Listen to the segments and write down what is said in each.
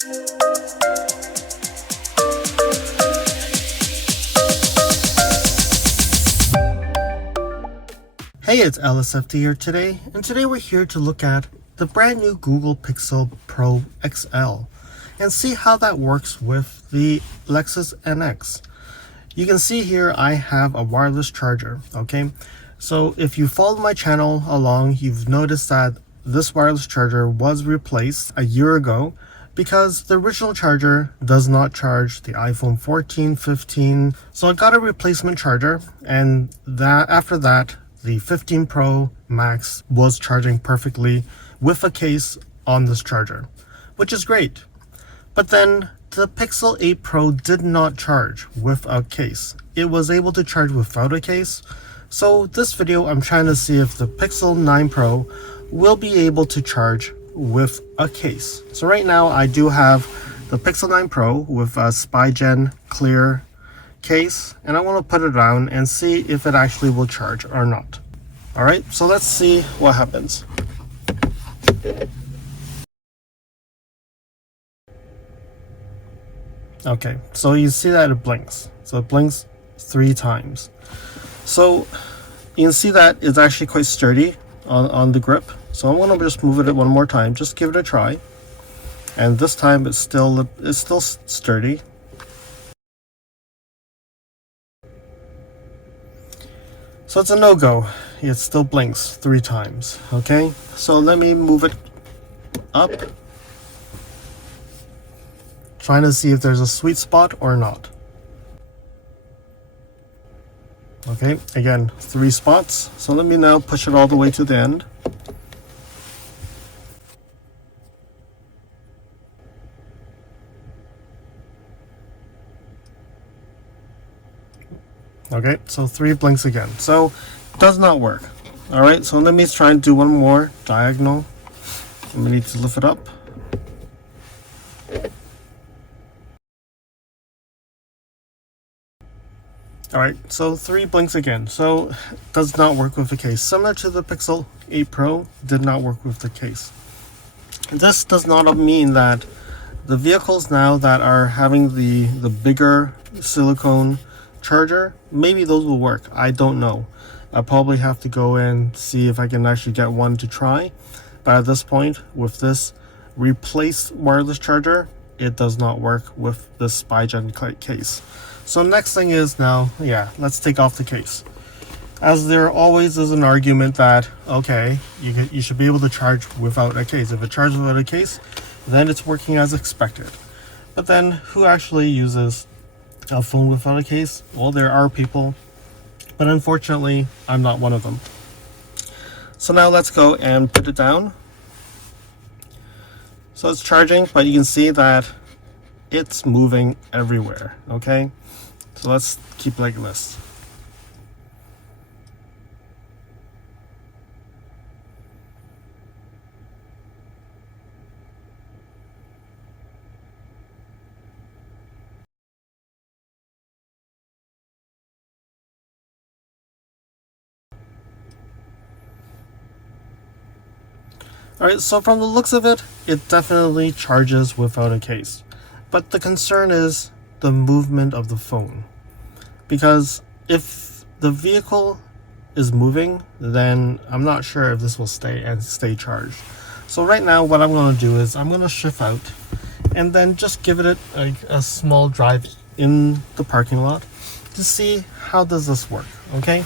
Hey, it's LSFD here today, and today we're here to look at the brand new Google Pixel Pro XL and see how that works with the Lexus NX. You can see here I have a wireless charger, okay? So if you follow my channel along, you've noticed that this wireless charger was replaced a year ago because the original charger does not charge the iPhone 14, 15. So I got a replacement charger, and after that, the 15 Pro Max was charging perfectly with a case on this charger, which is great. But then the Pixel 8 Pro did not charge with a case. It was able to charge without a case. So this video, I'm trying to see if the Pixel 9 Pro will be able to charge with a case. So right now I do have the Pixel 9 Pro with a SpyGen clear case, and I want to put it down and see if it actually will charge or not. Alright, so let's see what happens. Okay, so you see that it blinks. So it blinks 3 times. So you can see that it's actually quite sturdy on the grip. So I'm going to just move it one more time, just give it a try. And this time it's still sturdy. So it's a no-go. It still blinks 3 times. Okay, so let me move it up, trying to see if there's a sweet spot or not. Okay, again, 3 spots. So let me now push it all the way to the end. Okay, so 3 blinks again. So it does not work. Alright, so let me try and do one more diagonal. We need to lift it up. Alright, so 3 blinks again. So it does not work with the case. Similar to the Pixel 8 Pro, did not work with the case. This does not mean that the vehicles now that are having the bigger silicone charger, maybe those will work. I don't know. I'll probably have to go and see if I can actually get one to try. But at this point, with this replaced wireless charger, it does not work with this SpyGen case. So next thing is now, let's take off the case. As there always is an argument that, okay, you should be able to charge without a case. If it charges without a case, then it's working as expected. But then who actually uses a phone without a case? Well, there are people, but unfortunately, I'm not one of them. So now let's go and put it down. So it's charging, but you can see that it's moving everywhere, okay? So let's keep like this. Alright, so from the looks of it, it definitely charges without a case. But the concern is the movement of the phone. Because if the vehicle is moving, then I'm not sure if this will stay charged. So right now what I'm going to do is I'm going to shift out and then just give it a small drive in the parking lot to see how does this work, okay?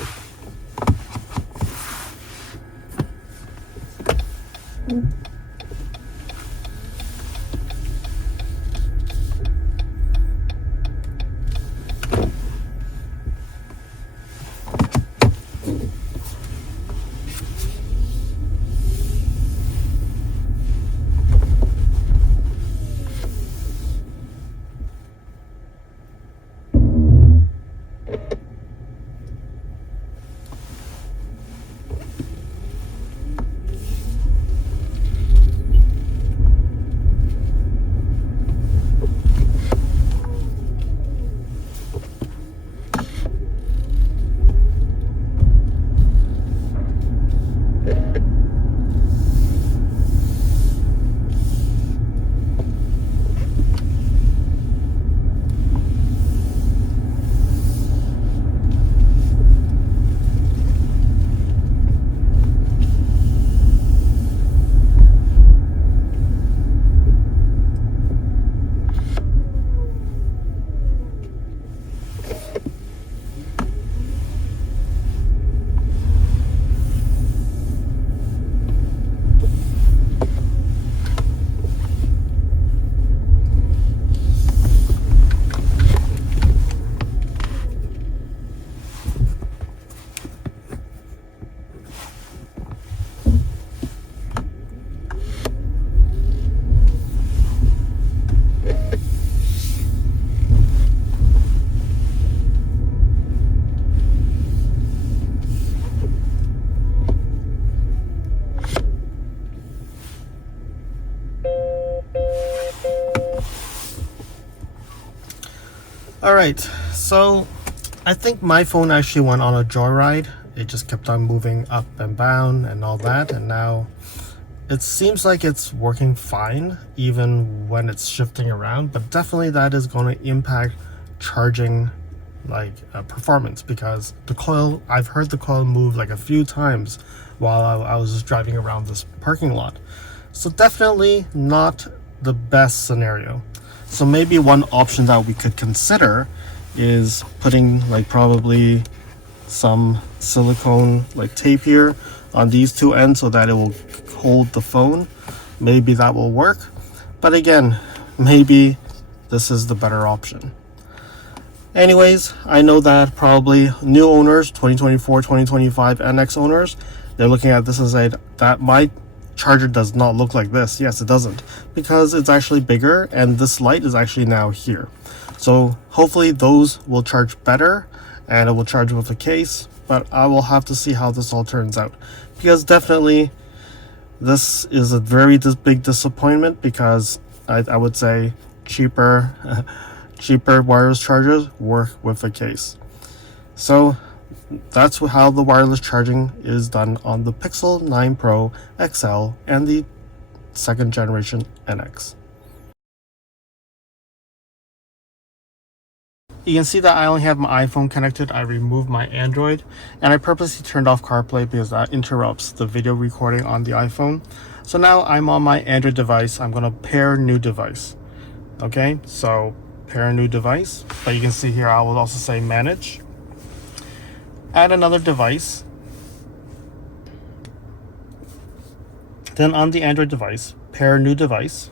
Alright, so I think my phone actually went on a joyride. It just kept on moving up and down and all that, and now it seems like it's working fine even when it's shifting around, but definitely that is going to impact charging performance, because the coil, I've heard the coil move like a few times while I was just driving around this parking lot. So definitely not the best scenario. So maybe one option that we could consider is putting like probably some silicone like tape here on these two ends so that it will hold the phone. Maybe that will work, but again, maybe this is the better option. Anyways, I know that probably new owners, 2024, 2025 NX owners, they're looking at this and say that my charger does not look like this. Yes, it doesn't, because it's actually bigger and this light is actually now here. So hopefully those will charge better and it will charge with a case, but I will have to see how this all turns out, because definitely this is a very big disappointment, because I would say cheaper wireless chargers work with a case. So that's how the wireless charging is done on the Pixel 9 Pro XL and the second generation NX. You can see that I only have my iPhone connected. I removed my Android, and I purposely turned off CarPlay because that interrupts the video recording on the iPhone. So now I'm on my Android device. I'm going to pair new device. Okay, so pair a new device, but you can see here I will also say manage. Add another device. Then on the Android device, pair a new device.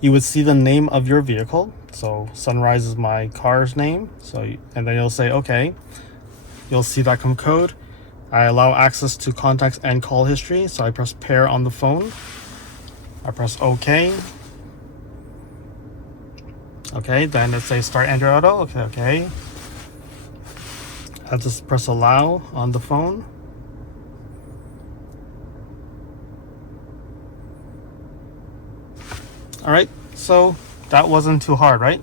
You would see the name of your vehicle. So Sunrise is my car's name. And then you'll say okay. You'll see that come code. I allow access to contacts and call history. So I press pair on the phone. I press OK. Okay, then it says start Android Auto. Okay. I just press allow on the phone. All right, so that wasn't too hard, right?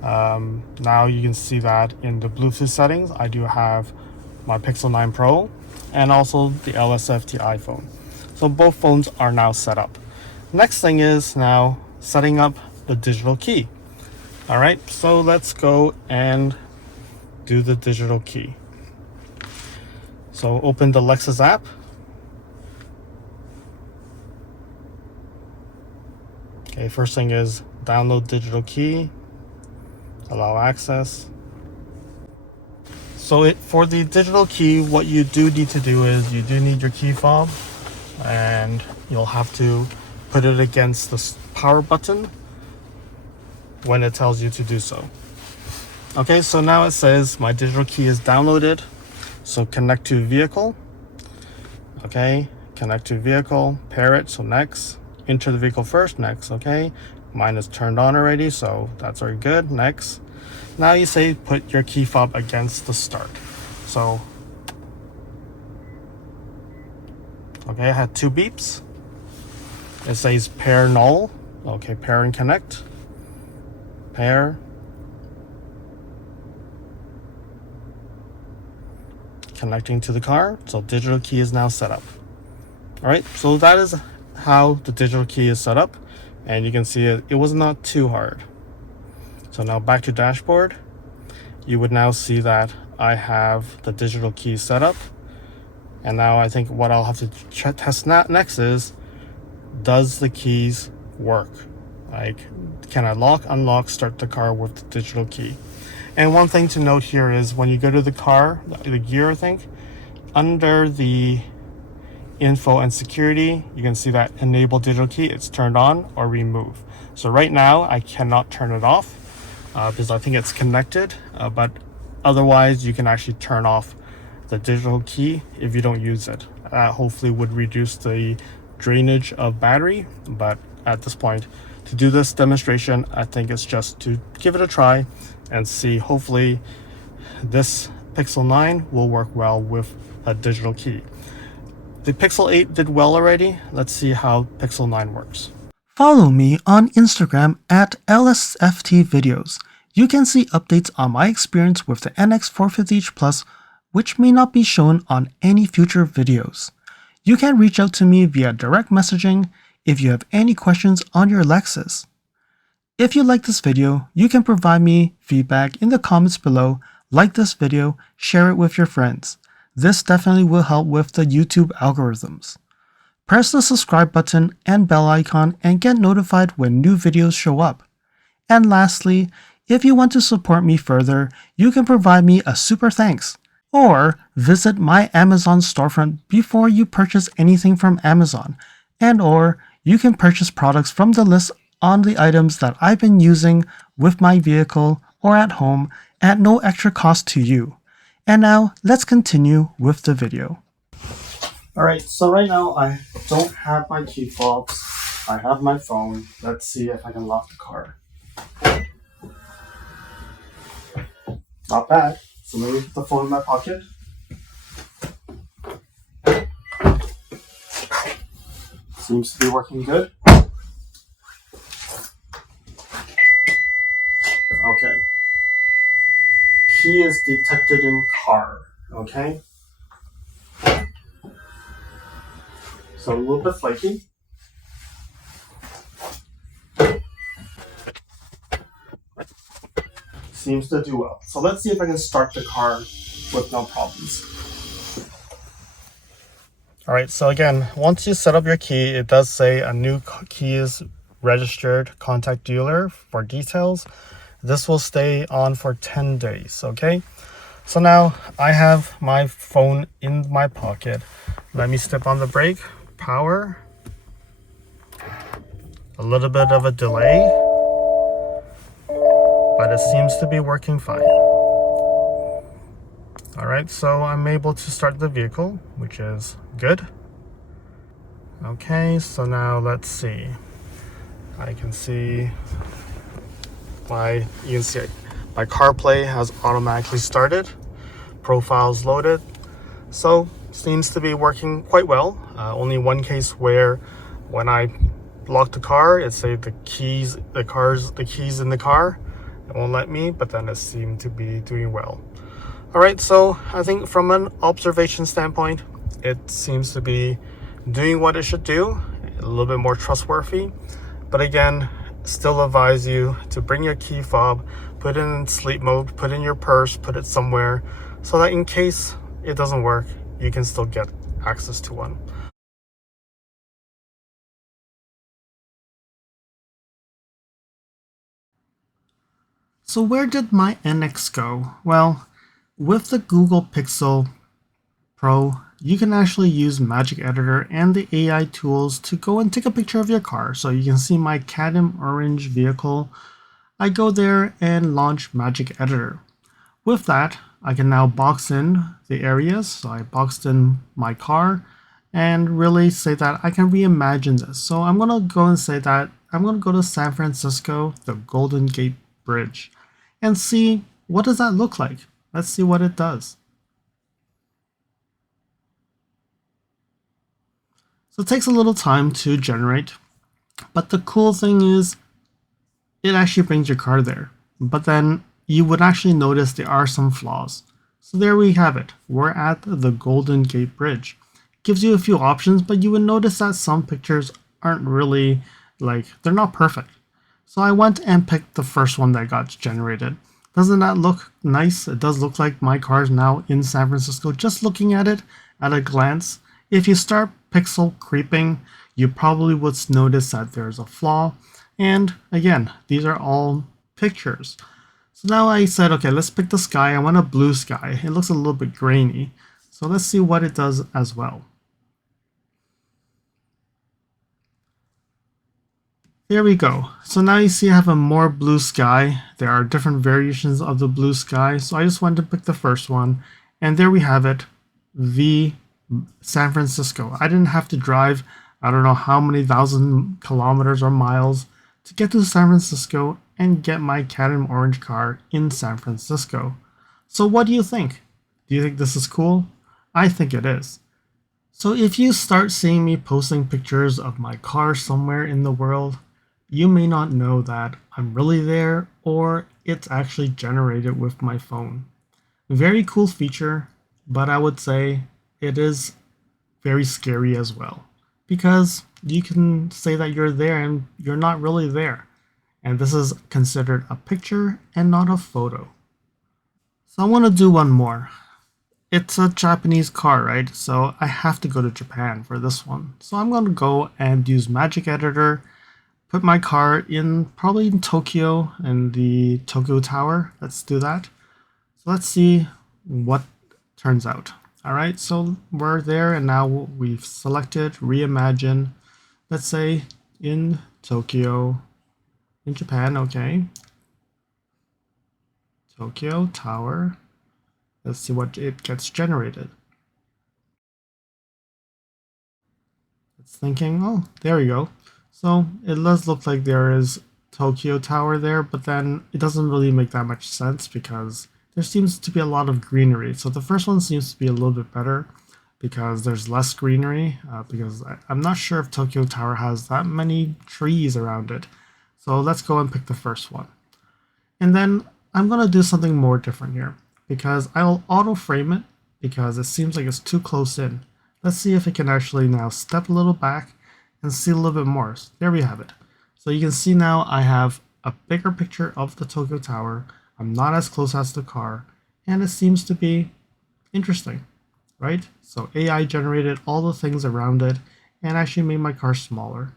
Now you can see that in the Bluetooth settings, I do have my Pixel 9 Pro and also the LSFT iPhone. So both phones are now set up. Next thing is now setting up the digital key. All right, so let's go and do the digital key. So open the Lexus app. Okay, first thing is download digital key, allow access. So for the digital key, what you do need to do is you do need your key fob, and you'll have to put it against the power button when it tells you to do so. Okay, so now it says my digital key is downloaded. So connect to vehicle. Okay, connect to vehicle, pair it, so next. Enter the vehicle first, next. Okay, mine is turned on already, so that's already good. Next. Now you say put your key fob against the start. So okay, I had two beeps. It says pair null. Okay, pair and connect. Pair. Connecting to the car. So digital key is now set up. All right, so that is how the digital key is set up, and you can see it was not too hard. So now back to dashboard, you would now see that I have the digital key set up, and now I think what I'll have to test next is, does the keys work? Like, can I lock, unlock, start the car with the digital key? And one thing to note here is when you go to the car, the gear, I think, under the info and security, you can see that enable digital key, it's turned on or remove. So right now I cannot turn it off because I think it's connected, but otherwise you can actually turn off the digital key if you don't use it. Hopefully would reduce the drainage of battery, but at this point, to do this demonstration, I think it's just to give it a try and see. Hopefully this Pixel 9 will work well with a digital key. The Pixel 8 did well already. Let's see how Pixel 9 works. Follow me on Instagram at LSFT Videos. you can see updates on my experience with the NX 450H Plus, which may not be shown on any future videos. You can reach out to me via direct messaging if you have any questions on your Lexus. If you like this video, you can provide me feedback in the comments below, like this video, share it with your friends. This definitely will help with the YouTube algorithms. Press the subscribe button and bell icon and get notified when new videos show up. And lastly, if you want to support me further, you can provide me a super thanks, or visit my Amazon storefront before you purchase anything from Amazon, and or you can purchase products from the list on the items that I've been using with my vehicle or at home at no extra cost to you. And now let's continue with the video. Alright, so right now I don't have my key fobs. I have my phone. Let's see if I can lock the car. Not bad. So let me put the phone in my pocket. Seems to be working good. Okay. Key is detected in car. Okay. So a little bit flaky. Seems to do well. So let's see if I can start the car with no problems. Alright, so again, once you set up your key, it does say a new key is registered, contact dealer for details. This will stay on for 10 days, okay? So now I have my phone in my pocket. Let me step on the brake, power. A little bit of a delay, but it seems to be working fine. Alright, so I'm able to start the vehicle, which is good. Okay, so now let's see. I can see my CarPlay has automatically started. Profiles loaded. So seems to be working quite well. Only one case where when I lock the car, it say the keys in the car. It won't let me, but then it seemed to be doing well. Alright, so I think from an observation standpoint, it seems to be doing what it should do, a little bit more trustworthy. But again, still advise you to bring your key fob, put it in sleep mode, put it in your purse, put it somewhere, so that in case it doesn't work, you can still get access to one. So where did my NX go? Well, with the Google Pixel Pro, you can actually use Magic Editor and the AI tools to go and take a picture of your car. So you can see my cadmium orange vehicle. I go there and launch Magic Editor. With that, I can now box in the areas. So I boxed in my car and really say that I can reimagine this. So I'm going to go and say that I'm going to go to San Francisco, the Golden Gate Bridge, and see what does that look like. Let's see what it does. So it takes a little time to generate, but the cool thing is it actually brings your car there. But then you would actually notice there are some flaws. So there we have it. We're at the Golden Gate Bridge. Gives you a few options, but you would notice that some pictures aren't really they're not perfect. So I went and picked the first one that got generated. Doesn't that look nice? It does look like my car is now in San Francisco. Just looking at it at a glance, if you start pixel creeping, you probably would notice that there's a flaw. And again, these are all pictures. So now I said, okay, let's pick the sky. I want a blue sky. It looks a little bit grainy. So let's see what it does as well. There we go. So now you see I have a more blue sky. There are different variations of the blue sky. So I just wanted to pick the first one. And there we have it, the San Francisco. I didn't have to drive, I don't know how many thousand kilometers or miles to get to San Francisco and get my cadmium orange car in San Francisco. So what do you think? Do you think this is cool? I think it is. So if you start seeing me posting pictures of my car somewhere in the world, you may not know that I'm really there, or it's actually generated with my phone. Very cool feature, but I would say it is very scary as well, because you can say that you're there and you're not really there. And this is considered a picture and not a photo. So I want to do one more. It's a Japanese car, right? So I have to go to Japan for this one. So I'm going to go and use Magic Editor, put my car in probably in Tokyo, in the Tokyo Tower. Let's do that. So let's see what turns out. All right, so we're there, and now we've selected reimagine, let's say in Tokyo, in Japan. Okay, Tokyo Tower. Let's see what it gets generated. It's thinking, oh, there we go. So it does look like there is Tokyo Tower there, but then it doesn't really make that much sense because there seems to be a lot of greenery. So the first one seems to be a little bit better because there's less greenery, because I'm not sure if Tokyo Tower has that many trees around it. So let's go and pick the first one. And then I'm going to do something more different here because I'll auto frame it because it seems like it's too close in. Let's see if it can actually now step a little back and see a little bit more. So there we have it. So you can see now I have a bigger picture of the Tokyo Tower. I'm not as close as the car, and it seems to be interesting, right? So AI generated all the things around it and actually made my car smaller.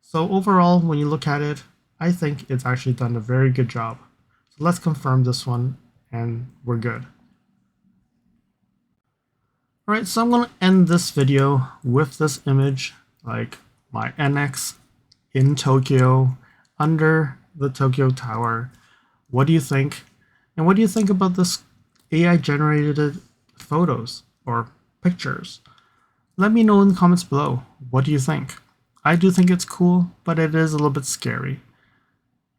So overall, when you look at it, I think it's actually done a very good job. So let's confirm this one and we're good. All right, so I'm going to end this video with this image, like my NX in Tokyo under the Tokyo Tower. What do you think? And what do you think about this AI generated photos or pictures? Let me know in the comments below. What do you think? I do think it's cool, but it is a little bit scary.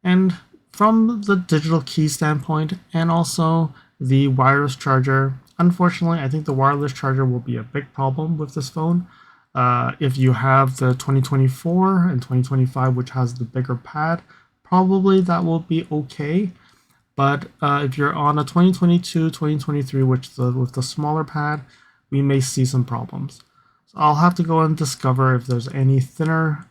And from the digital key standpoint and also the wireless charger, unfortunately, I think the wireless charger will be a big problem with this phone. If you have the 2024 and 2025, which has the bigger pad, probably that will be okay. But if you're on a 2022, 2023, with the smaller pad, we may see some problems. So I'll have to go and discover if there's any thinner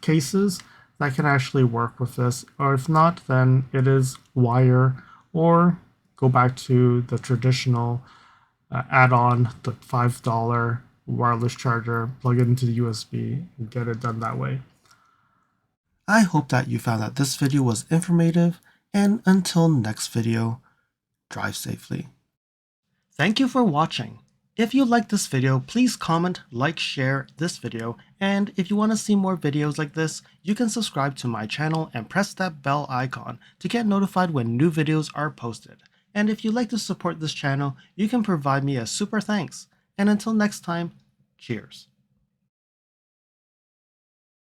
cases that can actually work with this, or if not, then it is wire, or go back to the traditional add-on, the $5 wireless charger, plug it into the USB, and get it done that way. I hope that you found that this video was informative, and until next video, drive safely. Thank you for watching. If you liked this video, please comment, like, share this video, and if you want to see more videos like this, you can subscribe to my channel and press that bell icon to get notified when new videos are posted. And if you'd like to support this channel, you can provide me a super thanks. And until next time, cheers.